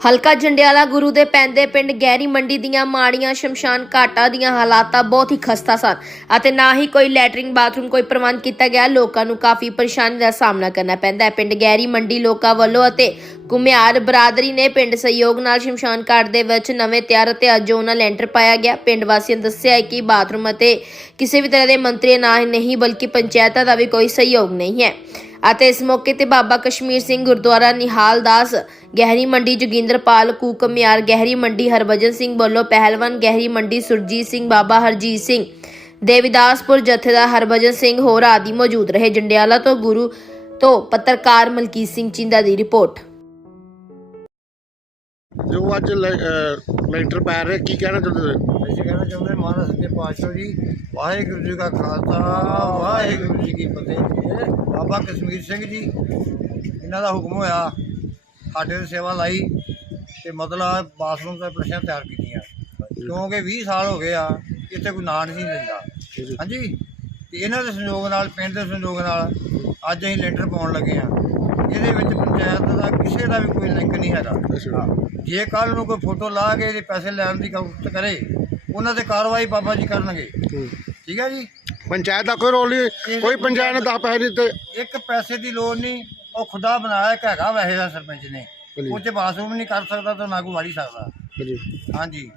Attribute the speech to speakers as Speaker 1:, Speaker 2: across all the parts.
Speaker 1: ਹਲਕਾ ਜੰਡਿਆਲਾ ਗੁਰੂ ਦੇ ਪੈਂਦੇ ਪਿੰਡ ਗਹਿਰੀ ਮੰਡੀ ਦੀਆਂ ਮਾੜੀਆਂ ਸ਼ਮਸ਼ਾਨ ਘਾਟਾਂ ਦੀਆਂ ਹਾਲਾਤਾਂ ਬਹੁਤ ਹੀ ਖਸਤਾ ਸਨ ਅਤੇ ਨਾ ਹੀ ਕੋਈ ਲੈਟਰਿੰਗ ਬਾਥਰੂਮ ਕੋਈ ਪ੍ਰਬੰਧ ਕੀਤਾ ਗਿਆ, ਲੋਕਾਂ ਨੂੰ ਕਾਫੀ ਪਰੇਸ਼ਾਨੀ ਦਾ ਸਾਹਮਣਾ ਕਰਨਾ ਪੈਂਦਾ ਹੈ। ਪਿੰਡ ਗਹਿਰੀ ਮੰਡੀ ਲੋਕਾਂ ਵੱਲੋਂ ਅਤੇ ਕੁਮਿਆਰ ਬਰਾਦਰੀ ਨੇ ਪਿੰਡ ਸਹਿਯੋਗ ਨਾਲ ਸ਼ਮਸ਼ਾਨ ਘਾਟ ਦੇ ਵਿੱਚ ਨਵੇਂ ਤਿਆਰ ਅਤੇ ਅੱਜ ਉਹਨਾਂ ਲੈਂਟਰ ਪਾਇਆ ਗਿਆ। ਪਿੰਡ ਵਾਸੀਆਂ ਨੇ ਦੱਸਿਆ ਹੈ ਕਿ ਬਾਥਰੂਮ ਅਤੇ ਕਿਸੇ ਵੀ ਤਰ੍ਹਾਂ ਦੇ ਮੰਤਰੀ ਨਾ ਹੀ ਨਹੀਂ, ਬਲਕਿ ਪੰਚਾਇਤਾਂ ਦਾ ਵੀ ਕੋਈ ਸਹਿਯੋਗ ਨਹੀਂ ਹੈ। ਅਤੇ ਇਸ ਮੌਕੇ ਤੇ ਬਾਬਾ ਕਸ਼ਮੀਰ ਸਿੰਘ ਗੁਰਦੁਆਰਾ ਨਿਹਾਲ ਦਾਸ, ਗਹਿਰੀ ਮੰਡੀ ਜੋਗਿੰਦਰਪਾਲ ਕੂਕਮਿਆਰ ਗਹਿਰੀ ਮੰਡੀ ਹਰਭਜਨ ਸਿੰਘ ਵੱਲੋਂ ਪਹਿਲਵਾਨ ਗਹਿਰੀ ਮੰਡੀ ਸੁਰਜੀਤ ਸਿੰਘ, ਬਾਬਾ ਹਰਜੀਤ ਸਿੰਘ, ਦੇਵਿਦਾਸਪੁਰ ਜਥੇਦਾਰ ਹਰਭਜਨ ਸਿੰਘ ਹੋਰ ਆਦਿ ਮੌਜੂਦ ਰਹੇ। ਜੰਡਿਆਲਾ ਤੋਂ ਗੁਰੂ ਤੋਂ ਪੱਤਰਕਾਰ ਮਲਕੀਤ ਸਿੰਘ ਚਿੰਦਾ ਦੀ ਰਿਪੋਰਟ।
Speaker 2: ਜੋ ਅੱਜ ਲੈਂਟਰ ਪੈ ਰਿਹਾ ਕੀ ਕਹਿਣਾ ਚਾਹੁੰਦੇ ਤੁਸੀਂ?
Speaker 3: ਅਸੀਂ ਕਹਿਣਾ ਚਾਹੁੰਦੇ ਹਾਂ ਮਹਾਰਾਜ ਸੱਚੇ ਪਾਤਸ਼ਾਹ ਜੀ ਵਾਹਿਗੁਰੂ ਜੀ ਕਾ ਖਾਲਸਾ ਵਾਹਿਗੁਰੂ ਜੀ ਕੀ ਫਤਿਹ। ਬਾਬਾ ਕਸ਼ਮੀਰ ਸਿੰਘ ਜੀ ਇਹਨਾਂ ਦਾ ਹੁਕਮ ਹੋਇਆ ਸਾਡੇ ਦੀ ਸੇਵਾ ਲਾਈ ਤੇ ਮਤਲਬ ਬਾਥਰੂਮ ਤੇ ਪ੍ਰਸ਼ਾਂ ਤਿਆਰ ਕੀਤੀਆਂ। ਕਿਉਂਕਿ 20 ਸਾਲ ਹੋ ਗਏ ਆ ਇੱਥੇ ਕੋਈ ਨਾਂ ਨਹੀਂ ਲੈਂਦਾ। ਹਾਂਜੀ? ਤੇ ਇਹਨਾਂ ਦੇ ਸੰਯੋਗ ਨਾਲ ਪਿੰਡ ਦੇ ਸੰਯੋਗ ਨਾਲ ਅੱਜ ਅਸੀਂ ਲੈਂਟਰ ਪਾਉਣ ਲੱਗੇ ਆ ਇਹਦੇ ਵਿੱਚ ਪੰਚਾਇਤ ਦਾ ਕਿਸੇ ਦਾ ਵੀ ਕੋਈ ਲਿੰਕ ਨਹੀਂ ਹੈਗਾ। ਜੇ ਕੱਲ ਨੂੰ ਕੋਈ ਫੋਟੋ ਲਾ ਕੇ ਇਹਦੇ ਪੈਸੇ ਲੈਣ ਦੀ ਕੋਸ਼ਿਸ਼ ਕਰੇ ਉਹਨਾਂ ਤੇ ਕਾਰਵਾਈ ਬਾਬਾ ਜੀ ਕਰਨਗੇ। ਠੀਕ ਹੈ ਜੀ?
Speaker 2: ਪੰਚਾਇਤ ਦਾ ਕੋਈ ਰੋਲ ਨਹੀਂ ਕੋਈ ਪੰਚਾਇਤ ਨੇ ਦਸ ਪੈਸੇ ਨਹੀਂ ਦਿੱਤੇ।
Speaker 3: ਇੱਕ ਪੈਸੇ ਦੀ ਲੋੜ ਨਹੀਂ ਉਹ ਖੁਦਾ ਬਣਾਇਆ ਇੱਕ ਹੈਗਾ ਵੈਸੇ ਦਾ ਸਰਪੰਚ ਨੇ। ਉਹ ਚ ਬਾਥਰੂਮ ਨਹੀਂ ਕਰ ਸਕਦਾ ਤਾਂ ਨਾ ਕੋਈ ਵਾੜੀ ਸਕਦਾ।
Speaker 2: ਹਾਂਜੀ।
Speaker 3: ਹਾਂਜੀ।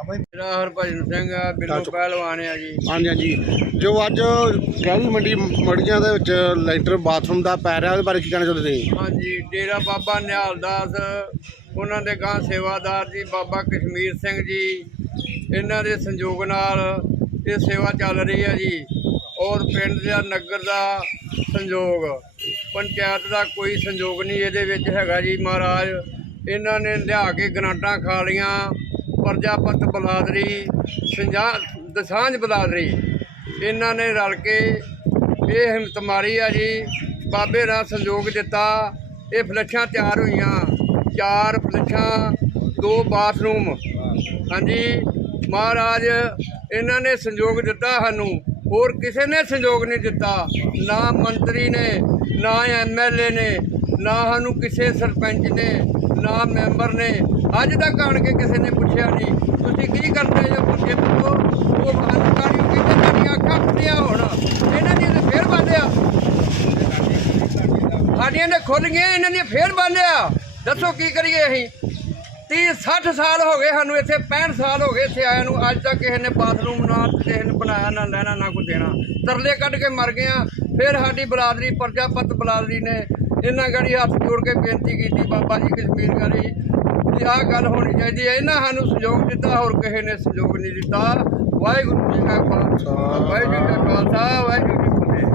Speaker 3: ਆਪਾਂ
Speaker 4: ਮੇਰਾ ਹਰਭਜਨ ਸਿੰਘ ਆ ਬਿੱਲੋ ਪਹਿਲਵਾਨ ਆ ਜੀ।
Speaker 2: ਹਾਂਜੀ ਹਾਂਜੀ। ਜੋ ਅੱਜ ਗਹਿਰੀ ਮੰਡੀ ਮੜੀਆਂ ਦੇ ਵਿੱਚ ਲੈਂਟਰ ਬਾਥਰੂਮ ਦਾ ਪੈ ਰਿਹਾ ਉਹਦੇ ਬਾਰੇ ਕੀ ਕਹਿਣਾ ਚਾਹੁੰਦੇ ਤੁਸੀਂ?
Speaker 4: ਹਾਂਜੀ ਡੇਰਾ ਬਾਬਾ ਨਿਹਾਲ ਦਾਸ ਉਹਨਾਂ ਦੇ ਗਾਂ ਸੇਵਾਦਾਰ ਜੀ, ਬਾਬਾ ਕਸ਼ਮੀਰ ਸਿੰਘ ਜੀ, ਇਹਨਾਂ ਦੇ ਸੰਯੋਗ ਨਾਲ ਇਹ ਸੇਵਾ ਚੱਲ ਰਹੀ ਹੈ ਜੀ। ਔਰ ਪਿੰਡ ਦਾ, ਨਗਰ ਦਾ ਸੰਯੋਗ, ਪੰਚਾਇਤ ਦਾ ਕੋਈ ਸੰਯੋਗ ਨਹੀਂ ਇਹਦੇ ਵਿੱਚ ਹੈਗਾ ਜੀ ਮਹਾਰਾਜ। ਇਹਨਾਂ ਨੇ ਲਿਆ ਕੇ ਗਰਾਂਟਾਂ ਖਾ ਲੀਆਂ ਪ੍ਰਜਾਪਤ ਬਲਾਦਰੀ, ਸੰਜਾ ਦਸਾਂਝ ਬਲਾਦਰੀ। ਇਹਨਾਂ ਨੇ ਰਲ ਕੇ ਇਹ ਹਿੰਮਤ ਮਾਰੀ ਆ ਜੀ, ਬਾਬੇ ਦਾ ਸੰਯੋਗ ਦਿੱਤਾ, ਇਹ ਫਲੱਛਾਂ ਤਿਆਰ ਹੋਈਆਂ। ਚਾਰ ਫਲੱਛਾਂ ਦੋ ਬਾਥਰੂਮ। ਹਾਂਜੀ, ਮਹਾਰਾਜ, ਇਹਨਾਂ ਨੇ ਸੰਯੋਗ ਦਿੱਤਾ ਸਾਨੂੰ। ਹੋਰ ਕਿਸੇ ਨੇ ਸੰਯੋਗ ਨਹੀਂ ਦਿੱਤਾ। ਨਾ ਮੰਤਰੀ ਨੇ, ਨਾ ਐਮਐਲਏ ਨੇ, ਨਾ ਸਾਨੂੰ ਕਿਸੇ ਸਰਪੰਚ ਨੇ, ਨਾ ਮੈਂਬਰ ਨੇ। ਅੱਜ ਤੱਕ ਆਣ ਕੇ ਕਿਸੇ ਨੇ ਪੁੱਛਿਆ ਨਹੀਂ। ਤੁਸੀਂ ਕੀ ਕਰਦੇ ਜੋ ਪੁੱਛੇ ਪੁੱਛੋ। ਉਹ ਅਧਿਕਾਰੀ ਨੂੰ ਕਹਿੰਦੇ ਤੁਹਾਡੀਆਂ ਅੱਖਾਂ ਖੁੱਲੀਆਂ ਹੋਣ। ਇਹਨਾਂ ਨੇ ਤਾਂ ਫੇਰ ਬੰਦ ਸਾਡੀਆਂ ਨੇ ਖੁੱਲ ਗਈਆਂ, ਇਹਨਾਂ ਨੇ ਫੇਰ ਬੰਦਿਆ ਦੱਸੋ ਕੀ ਕਰੀਏ ਅਸੀਂ? 30 60 ਸਾਲ ਹੋ ਗਏ ਸਾਨੂੰ ਇੱਥੇ 65 ਸਾਲ ਹੋ ਗਏ ਇੱਥੇ ਆਇਆ ਨੂੰ। ਅੱਜ ਤੱਕ ਕਿਸੇ ਨੇ ਬਾਥਰੂਮ ਨਾ ਕਿਸੇ ਨੇ ਬਣਾਇਆ, ਨਾ ਲੈਣਾ, ਨਾ ਕੋਈ ਦੇਣਾ। ਤਰਲੇ ਕੱਢ ਕੇ ਮਰ ਗਏ ਆ ਫਿਰ ਸਾਡੀ ਬਰਾਦਰੀ, ਪ੍ਰਜਾਪਤ ਬਲਾਦਰੀ ਨੇ ਇਹਨਾਂ ਗੜੀ ਹੱਥ ਜੋੜ ਕੇ ਬੇਨਤੀ ਕੀਤੀ, ਬਾਬਾ ਜੀ ਕਸ਼ਮੀਰ ਗੜੀ ਕਿ ਆਹ ਗੱਲ ਹੋਣੀ ਚਾਹੀਦੀ ਹੈ। ਇਹਨਾਂ ਸਾਨੂੰ ਸਹਿਯੋਗ ਦਿੱਤਾ, ਹੋਰ ਕਿਸੇ ਨੇ ਸਹਿਯੋਗ ਨਹੀਂ ਦਿੱਤਾ। ਵਾਹਿਗੁਰੂ ਜੀ ਕਾ ਖਾਲਸਾ, ਵਾਹਿਗੁਰੂ ਜੀ ਕਾ ਖਾਲਸਾ, ਵਾਹਿਗੁਰੂ ਜੀ